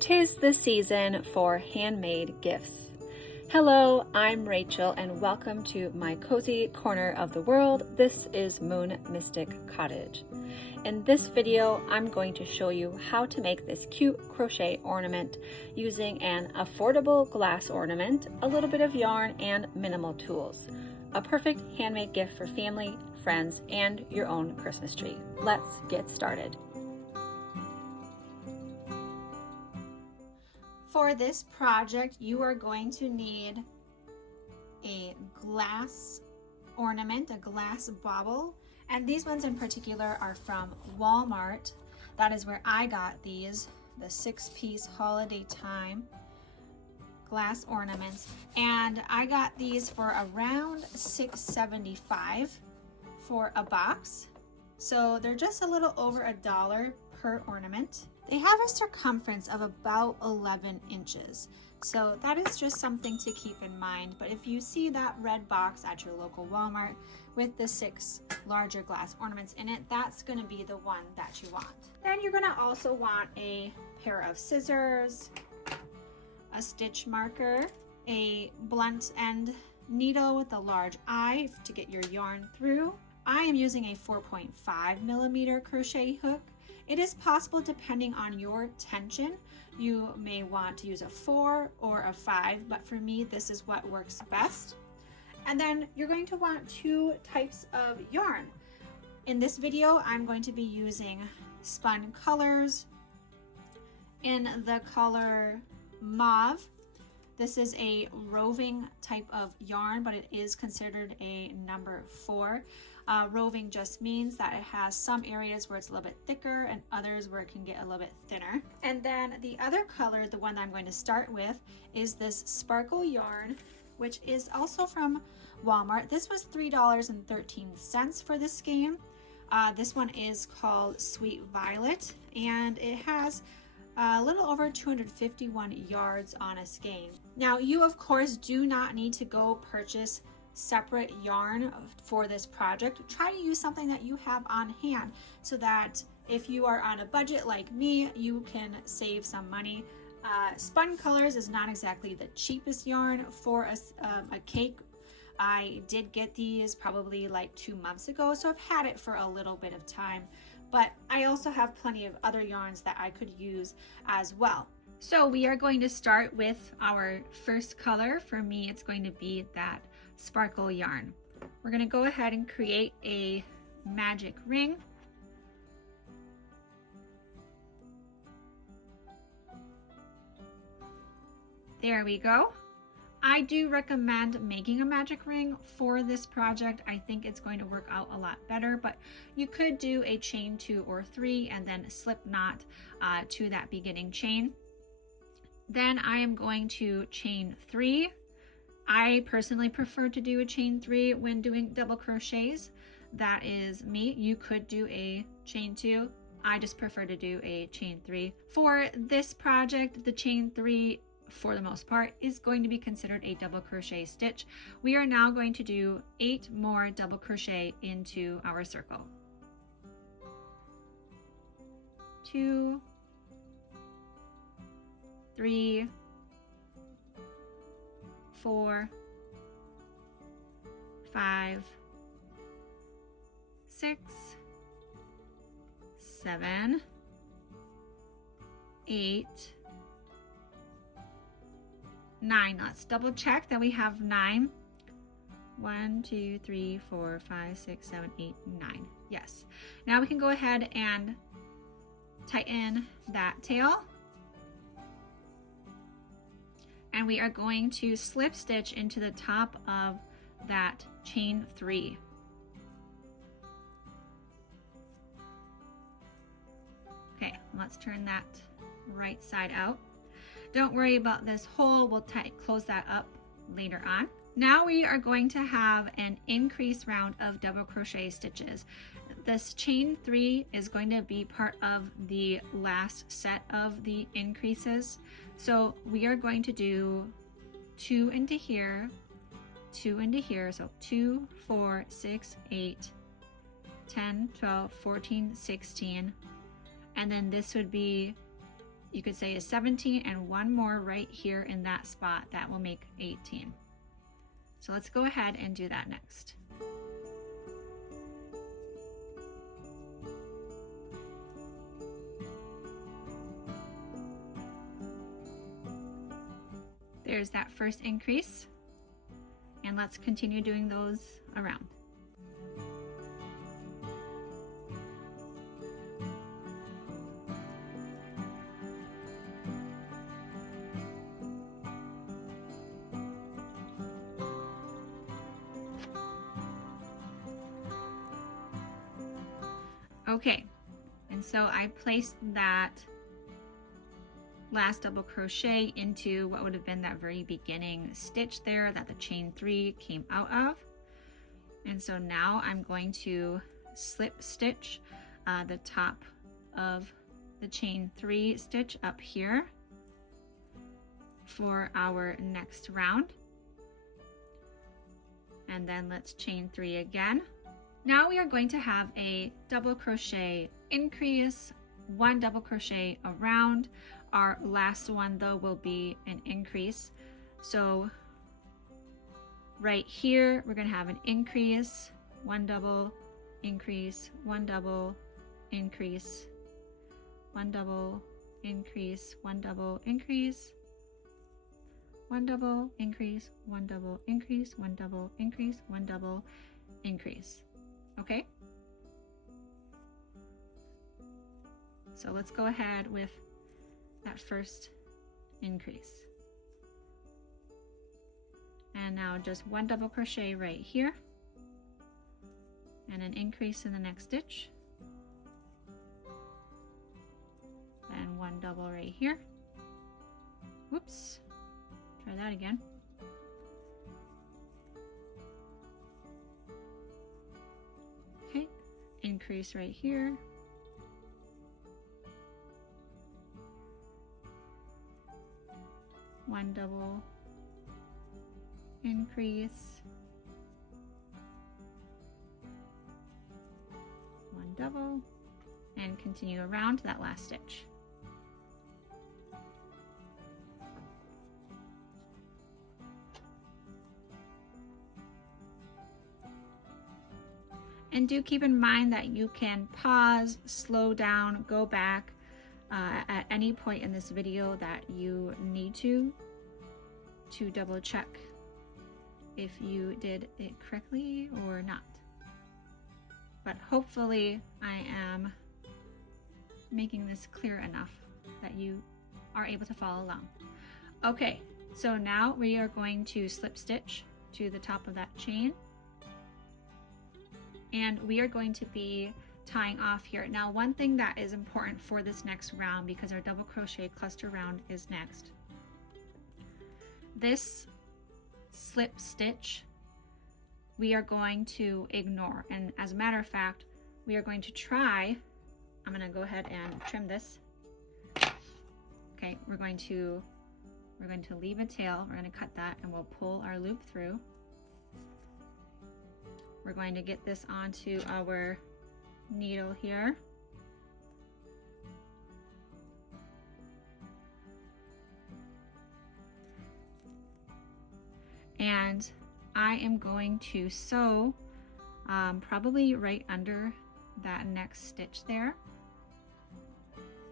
'Tis the season for handmade gifts. Hello, I'm Rachel and welcome to my cozy corner of the world. This is Moon Mystic Cottage. In this video, I'm going to show you how to make this cute crochet ornament using an affordable glass ornament, a little bit of yarn, and minimal tools. A perfect handmade gift for family, friends, and your own Christmas tree. Let's get started. For this project, you are going to need a glass ornament, a glass bauble, and these ones in particular are from Walmart. That is where I got these, the 6-piece holiday time glass ornaments, and I got these for around $6.75 for a box. So they're just a little over $1 per ornament. They have a circumference of about 11 inches. So that is just something to keep in mind. But if you see that red box at your local Walmart with the 6 larger glass ornaments in it, that's gonna be the one that you want. Then you're gonna also want a pair of scissors, a stitch marker, a blunt end needle with a large eye to get your yarn through. I am using a 4.5 millimeter crochet hook. It is possible, depending on your tension, you may want to use a 4 or a 5, but for me, this is what works best. And then you're going to want 2 types of yarn. In this video, I'm going to be using spun colors in the color mauve. This is a roving type of yarn, but it is considered a number 4. Roving just means that it has some areas where it's a little bit thicker and others where it can get a little bit thinner. And then the other color, the one that I'm going to start with, is this sparkle yarn, which is also from Walmart. This was $3.13 for this skein. This one is called Sweet Violet, and it has a little over 251 yards on a skein. Now, you of course do not need to go purchase separate yarn for this project. Try to use something that you have on hand so that if you are on a budget like me, you can save some money. Spun colors is not exactly the cheapest yarn for a cake. I did get these probably like 2 months ago, so I've had it for a little bit of time, but I also have plenty of other yarns that I could use as well. So we are going to start with our first color. For me, it's going to be that sparkle yarn. We're going to go ahead and create a magic ring. There we go. I do recommend making a magic ring for this project. I think it's going to work out a lot better, but you could do a chain 2 or 3 and then slip knot to that beginning chain. Then I am going to chain 3. I personally prefer to do a chain 3 when doing double crochets. That is me. You could do a chain 2. I just prefer to do a chain 3. For this project, the chain 3, for the most part, is going to be considered a double crochet stitch. We are now going to do 8 more double crochet into our circle. 2, 3, 4, 5, 6, 7, 8, 9. Let's double check that we have 9. 1, 2, 3, 4, 5, 6, 7, 8, 9. Yes. Now we can go ahead and tighten that tail. And we are going to slip stitch into the top of that chain 3. Okay, let's turn that right side out. Don't worry about this hole, we'll close that up later on. Now we are going to have an increased round of double crochet stitches. This chain 3 is going to be part of the last set of the increases. So we are going to do 2 into here, 2 into here, so 2, 4, 6, 8, 10, 12, 14, 16, and then this would be you could say is 17, and one more right here in that spot. That will make 18. So let's go ahead and do that next. There's that first increase, and let's continue doing those around. Okay, and so I placed that last double crochet into what would have been that very beginning stitch there that the chain 3 came out of. And so now I'm going to slip stitch the top of the chain 3 stitch up here for our next round. And then let's chain 3 again. Now we are going to have a double crochet increase, 1 double crochet around. Our last one though will be an increase. So right here we're going to have an increase, 1 double, increase, 1 double, increase, 1 double, increase, 1 double, increase, 1 double, increase, 1 double, increase, 1 double, increase, 1 double, increase. Okay? So let's go ahead with that first increase. And now just 1 double crochet right here and an increase in the next stitch. And 1 double right here. Whoops. Try that again. Okay, increase right here. One double, increase, 1 double, and continue around to that last stitch. And do keep in mind that you can pause, slow down, go back at any point in this video that you need to double check if you did it correctly or not. But hopefully I am making this clear enough that you are able to follow along. Okay, so now we are going to slip stitch to the top of that chain. And we are going to be tying off here. Now, one thing that is important for this next round, because our double crochet cluster round is next, this slip stitch we are going to ignore. And as a matter of fact, we are going to try, I'm going to go ahead and trim this. Okay, we're going to leave a tail. We're going to cut that and we'll pull our loop through. We're going to get this onto our needle here. And I am going to sew probably right under that next stitch there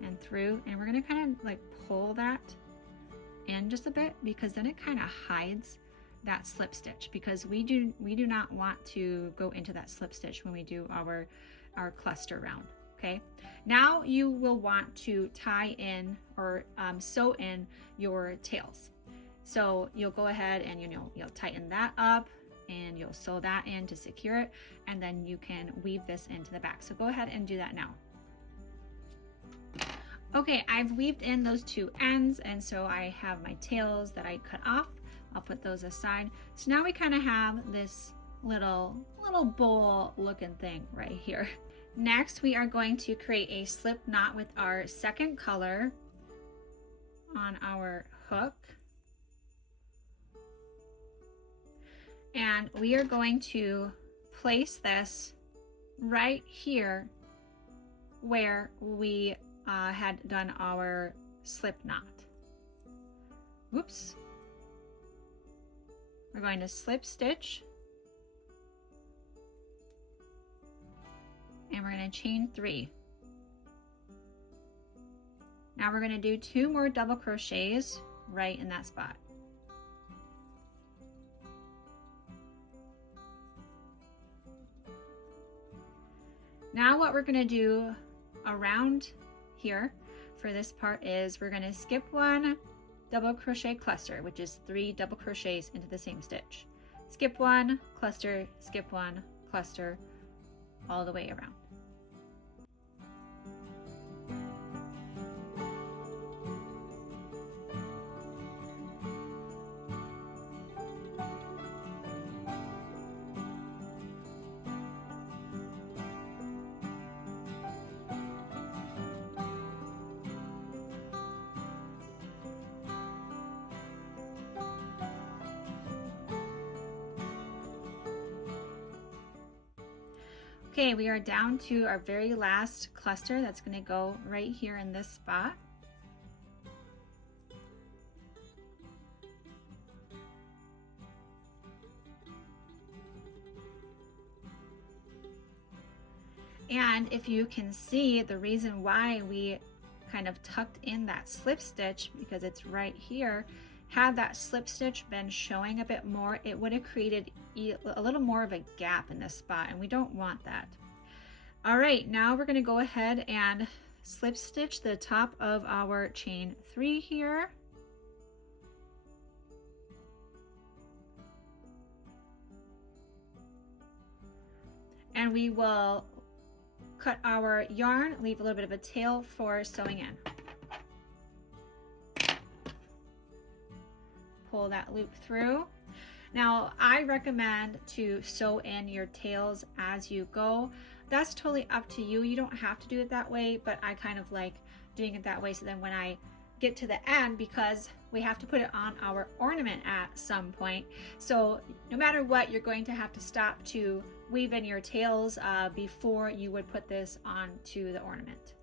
and through, and we're going to kind of like pull that in just a bit, because then it kind of hides that slip stitch, because we do not want to go into that slip stitch when we do our cluster round. Okay, now you will want to tie in or sew in your tails. So you'll go ahead and you'll tighten that up and you'll sew that in to secure it, and then you can weave this into the back. So go ahead and do that now. Okay, I've weaved in those 2 ends, and so I have my tails that I cut off. I'll put those aside. So now we kind of have this little bowl looking thing right here. Next, we are going to create a slip knot with our second color on our hook. And we are going to place this right here where we had done our slip knot. Whoops. We're going to slip stitch, and we're going to chain 3. Now we're going to do 2 more double crochets right in that spot. Now what we're going to do around here for this part is we're going to skip 1 double crochet cluster, which is 3 double crochets into the same stitch. Skip 1 cluster, skip 1 cluster, all the way around. Okay, we are down to our very last cluster that's going to go right here in this spot. And if you can see, the reason why we kind of tucked in that slip stitch, because it's right here, had that slip stitch been showing a bit more, it would have created a little more of a gap in this spot, and we don't want that. All right, now we're going to go ahead and slip stitch the top of our chain 3 here. And we will cut our yarn, leave a little bit of a tail for sewing in. Pull that loop through. Now I recommend to sew in your tails as you go. That's totally up to you. You don't have to do it that way, but I kind of like doing it that way, so then when I get to the end, because we have to put it on our ornament at some point, so no matter what, you're going to have to stop to weave in your tails before you would put this onto the ornament.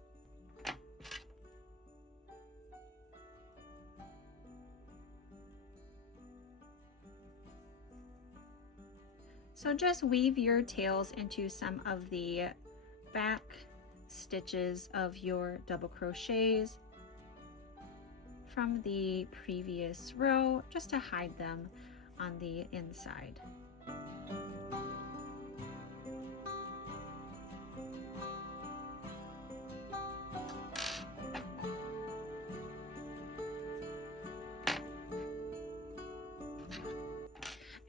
So just weave your tails into some of the back stitches of your double crochets from the previous row, just to hide them on the inside.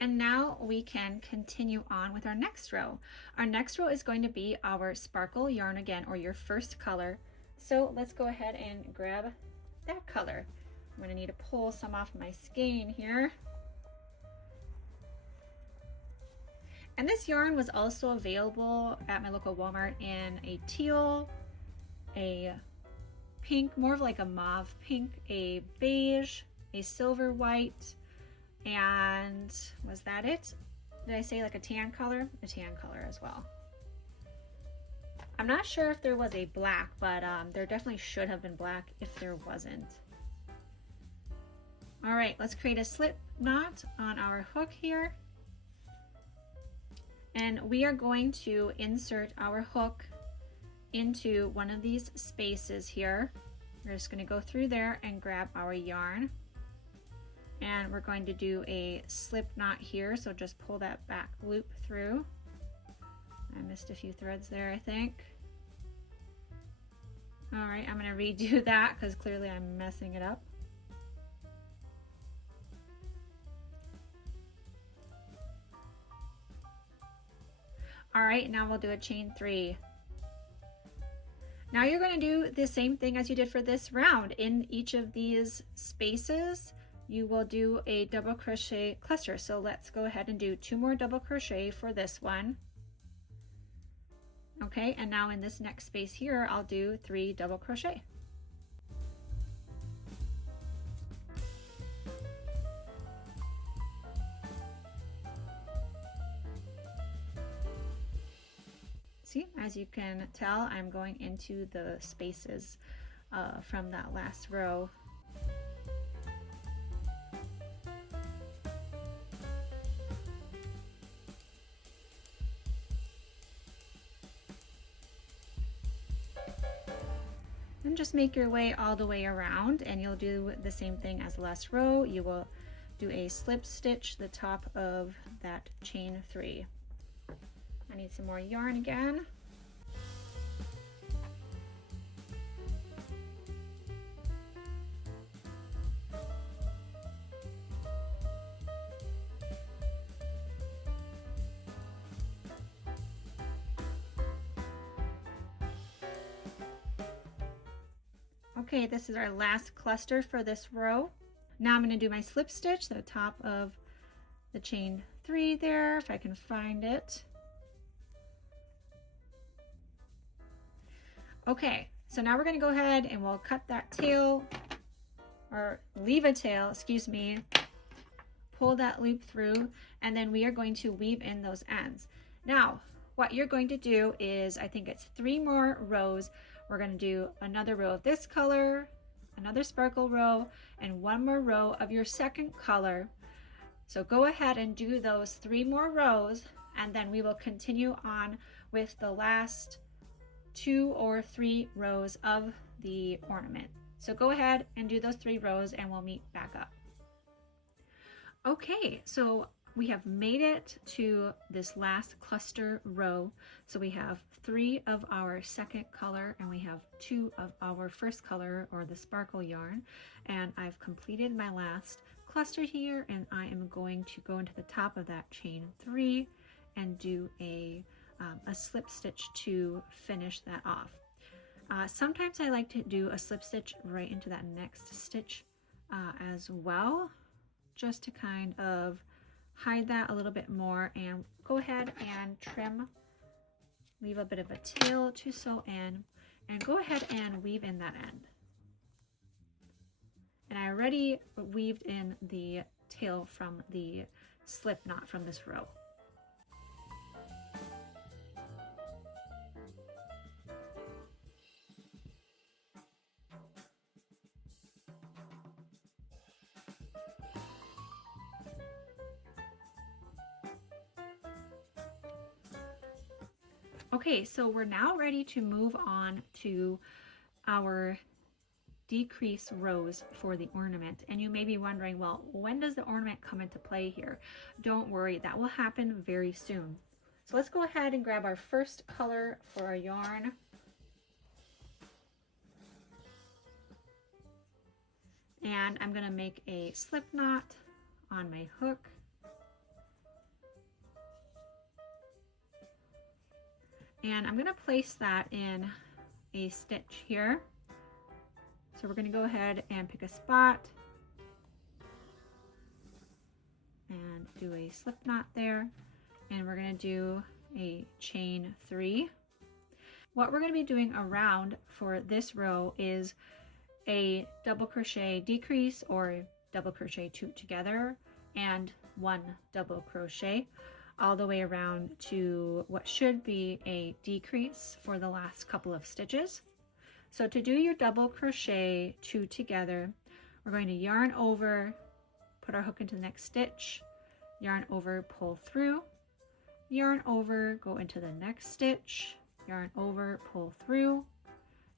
And now we can continue on with our next row. Our next row is going to be our sparkle yarn again, or your first color. So let's go ahead and grab that color. I'm going to need to pull some off my skein here. And this yarn was also available at my local Walmart in a teal, a pink, more of like a mauve pink, a beige, a silver white, and was that it? Did I say like a tan color? A tan color as well. I'm not sure if there was a black, but there definitely should have been black if there wasn't. All right, let's create a slip knot on our hook here. And we are going to insert our hook into one of these spaces here. We're just going to go through there and grab our yarn. And we're going to do a slip knot here, so just pull that back loop through. I missed a few threads there, I think. All right, I'm going to redo that because clearly I'm messing it up. All right, now we'll do a chain 3. Now you're going to do the same thing as you did for this round. In each of these spaces, you will do a double crochet cluster. So let's go ahead and do 2 more double crochet for this one. Okay, and now in this next space here, I'll do 3 double crochet. See, as you can tell, I'm going into the spaces from that last row. And just make your way all the way around, and you'll do the same thing as the last row. You will do a slip stitch the top of that chain 3. I need some more yarn again. Okay, this is our last cluster for this row. Now I'm going to do my slip stitch at the top of the chain 3 there, if I can find it. Okay, so now we're going to go ahead and we'll cut that tail, or leave a tail, excuse me, pull that loop through, and then we are going to weave in those ends. Now, what you're going to do is, I think it's 3 more rows. We're going to do another row of this color, another sparkle row, and 1 more row of your second color. So go ahead and do those 3 more rows, and then we will continue on with the last 2 or 3 rows of the ornament. So go ahead and do those 3 rows and we'll meet back up. Okay, so we have made it to this last cluster row. So we have 3 of our second color and we have 2 of our first color, or the sparkle yarn. And I've completed my last cluster here, and I am going to go into the top of that chain 3 and do a slip stitch to finish that off. Sometimes I like to do a slip stitch right into that next stitch as well, just to kind of hide that a little bit more. And go ahead and trim, leave a bit of a tail to sew in, and go ahead and weave in that end. And I already weaved in the tail from the slip knot from this row. Okay, so we're now ready to move on to our decrease rows for the ornament. And you may be wondering, well, when does the ornament come into play here? Don't worry, that will happen very soon. So let's go ahead and grab our first color for our yarn. And I'm going to make a slip knot on my hook. And I'm going to place that in a stitch here. So we're going to go ahead and pick a spot and do a slip knot there. And we're going to do a chain 3. What we're going to be doing around for this row is a double crochet decrease, or double crochet 2 together, and 1 double crochet all the way around to what should be a decrease for the last couple of stitches. So to do your double crochet 2 together, we're going to yarn over, put our hook into the next stitch, yarn over, pull through, yarn over, go into the next stitch, yarn over, pull through,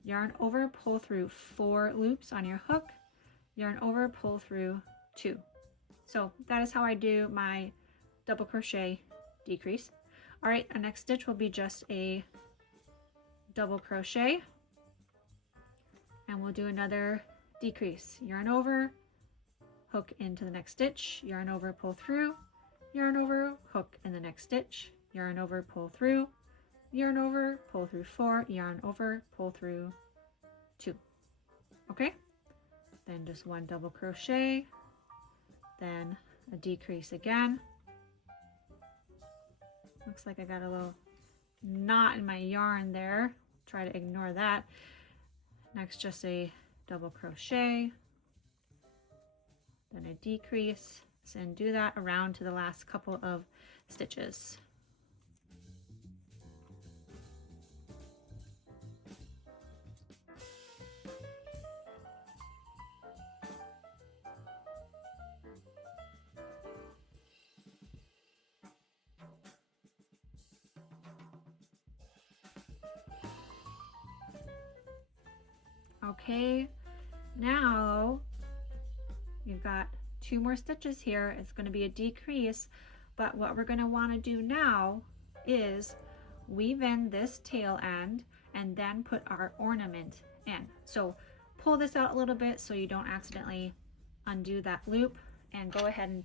yarn over, pull through 4 loops on your hook, yarn over, pull through 2. So that is how I do my double crochet decrease. All right, our next stitch will be just a double crochet, and we'll do another decrease. Yarn over, hook into the next stitch, yarn over, pull through, yarn over, hook in the next stitch, yarn over, pull through, yarn over, pull through 4, yarn over, pull through 2. Okay, then just 1 double crochet, then a decrease again. Looks like I got a little knot in my yarn there. Try to ignore that. Next, just a double crochet, then a decrease, and do that around to the last couple of stitches. Okay, now you've got 2 more stitches here. It's going to be a decrease, but what we're going to want to do now is weave in this tail end and then put our ornament in. So pull this out a little bit so you don't accidentally undo that loop, and go ahead and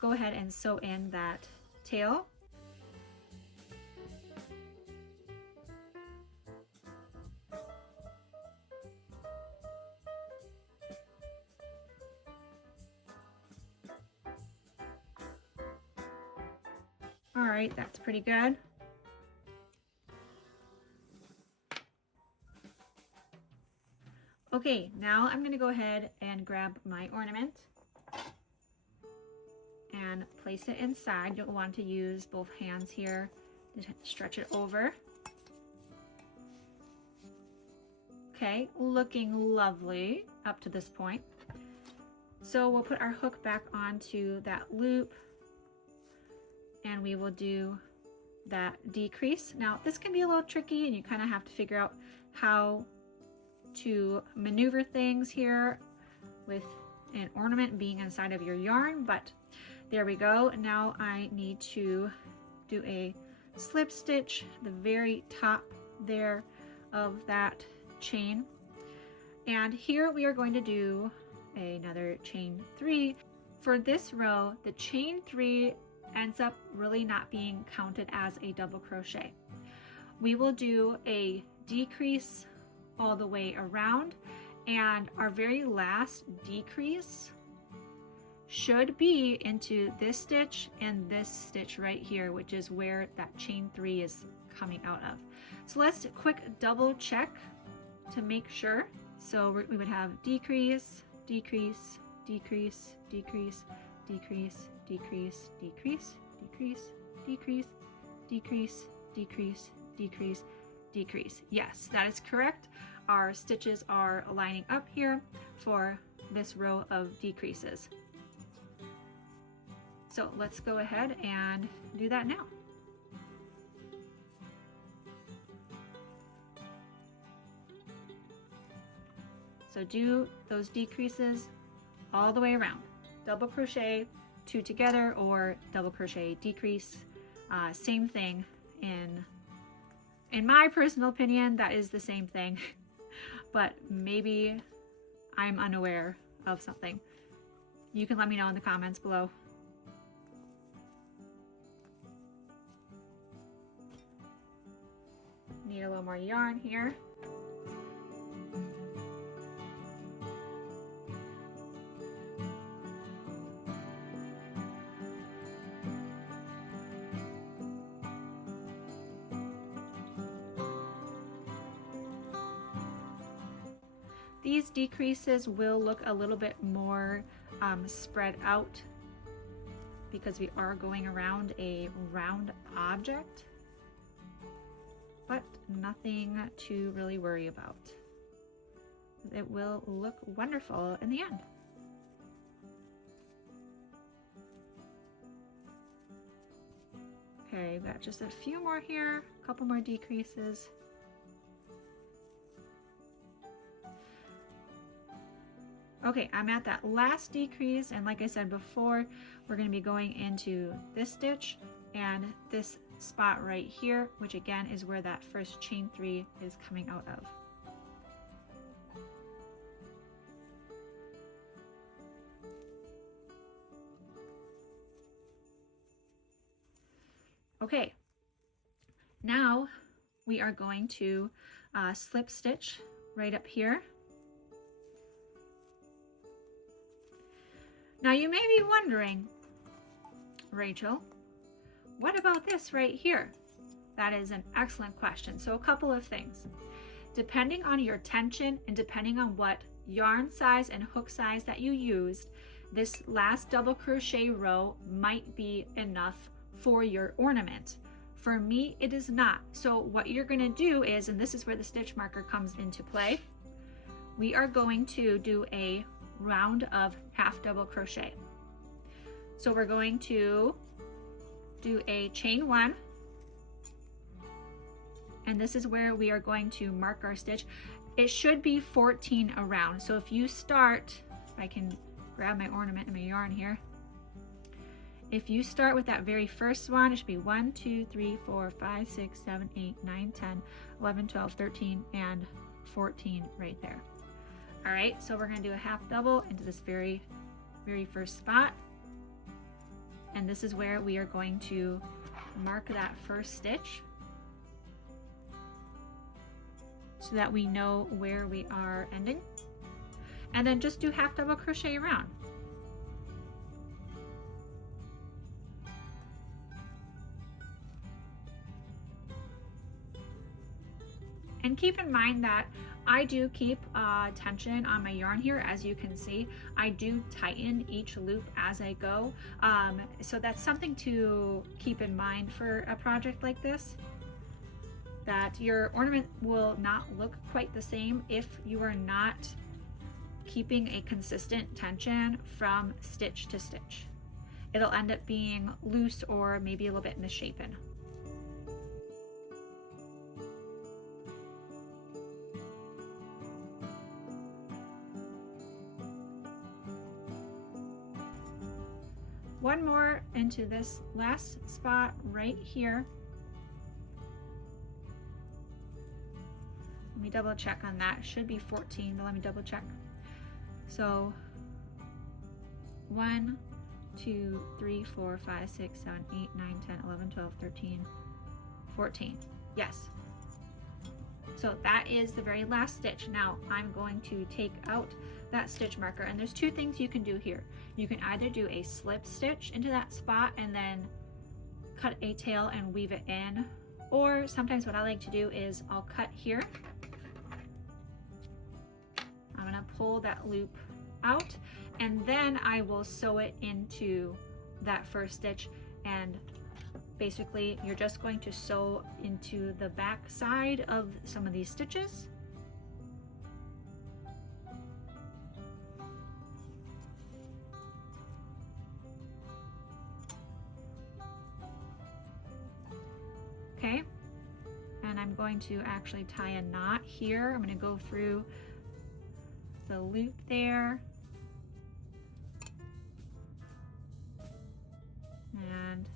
go ahead and sew in that tail. All right, that's pretty good. Okay, now I'm going to go ahead and grab my ornament and place it inside. You'll want to use both hands here to stretch it over. Okay, looking lovely up to this point. So we'll put our hook back onto that loop and we will do that decrease. Now this can be a little tricky and you kind of have to figure out how to maneuver things here with an ornament being inside of your yarn, but there we go. Now I need to do a slip stitch the very top there of that chain, and here we are going to do another chain 3. For this row, the chain 3 ends up really not being counted as a double crochet. We will do a decrease all the way around, and our very last decrease should be into this stitch and this stitch right here, which is where that chain 3 is coming out of. So let's quick double check to make sure. So we would have decrease, decrease, decrease, decrease, decrease, decrease, decrease, decrease, decrease, decrease, decrease, decrease, decrease. Yes, that is correct. Our stitches are lining up here for this row of decreases. So let's go ahead and do that now. So do those decreases all the way around. Double crochet 2 together or double crochet decrease. Same thing. In my personal opinion, that is the same thing, but maybe I'm unaware of something. You can let me know in the comments below. Need a little more yarn here. These decreases will look a little bit more spread out because we are going around a round object, but nothing to really worry about. It will look wonderful in the end. Okay, we've got just a few more here, a couple more decreases. Okay, I'm at that last decrease, and like I said before, we're going to be going into this stitch and this spot right here, which again is where that first chain 3 is coming out of. Okay, now we are going to slip stitch right up here. Now you may be wondering, Rachel, what about this right here? That is an excellent question. So a couple of things. Depending on your tension and depending on what yarn size and hook size that you used, this last double crochet row might be enough for your ornament. For me, it is not. So what you're going to do is, and this is where the stitch marker comes into play, we are going to do a round of half double crochet. So we're going to do a chain 1, and this is where we are going to mark our stitch. it should be 14 around. So if you start, if I can grab my ornament and my yarn here, if you start with that very first one, it should be 1, 2, 3, 4, 5, 6, 7, 8, 9, 10, 11, 12, 13, and 14 right there. All right, so we're gonna do a half double into this very first spot. And this is where we are going to mark that first stitch so that we know where we are ending. And then just do half double crochet around. And keep in mind that I do keep tension on my yarn here. As you can see, I do tighten each loop as I go. So that's something to keep in mind for a project like this, that your ornament will not look quite the same if you are not keeping a consistent tension from stitch to stitch. It'll end up being loose or maybe a little bit misshapen. One more into this last spot right here. Let me double check on that. It should be 14, but let me double check. So 1, 2, 3, 4, 5, 6, 7, 8, 9, 10, 11, 12, 13, 14. Yes. So that is the very last stitch. Now I'm going to take out that stitch marker, and there's two things you can do here. You can either do a slip stitch into that spot and then cut a tail and weave it in, or sometimes what I like to do is I'll cut here. I'm gonna pull that loop out, and then I will sew it into that first stitch. And basically you're just going to sew into the back side of some of these stitches. Okay, and I'm going to actually tie a knot here. I'm going to go through the loop there and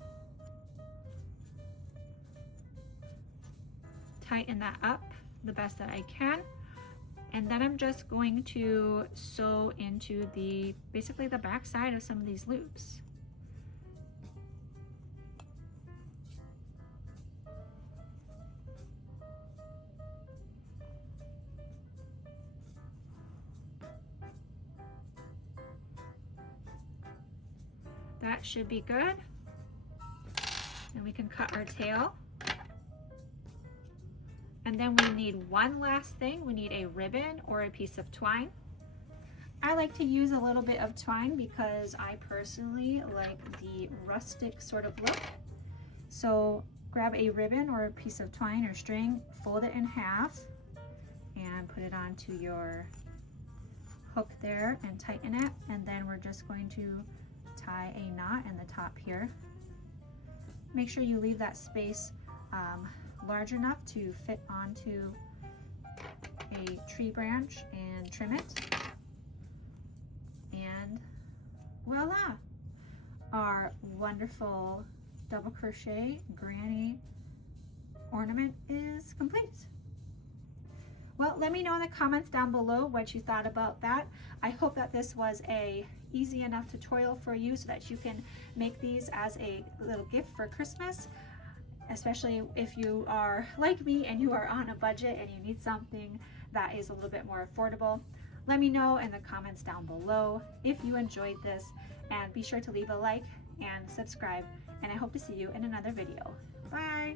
tighten that up the best that I can. And then I'm just going to sew into basically the back side of some of these loops. That should be good. And we can cut our tail. And then we need one last thing. We need a ribbon or a piece of twine. I like to use a little bit of twine because I personally like the rustic sort of look. So grab a ribbon or a piece of twine or string, fold it in half, and put it onto your hook there and tighten it. And then we're just going to tie a knot in the top here. Make sure you leave that space large enough to fit onto a tree branch and trim it. And voila! Our wonderful double crochet granny ornament is complete. Well, let me know in the comments down below what you thought about that. I hope that this was a easy enough tutorial for you so that you can make these as a little gift for Christmas, especially if you are like me and you are on a budget and you need something that is a little bit more affordable. Let me know in the comments down below if you enjoyed this, and be sure to leave a like and subscribe, and I hope to see you in another video. Bye!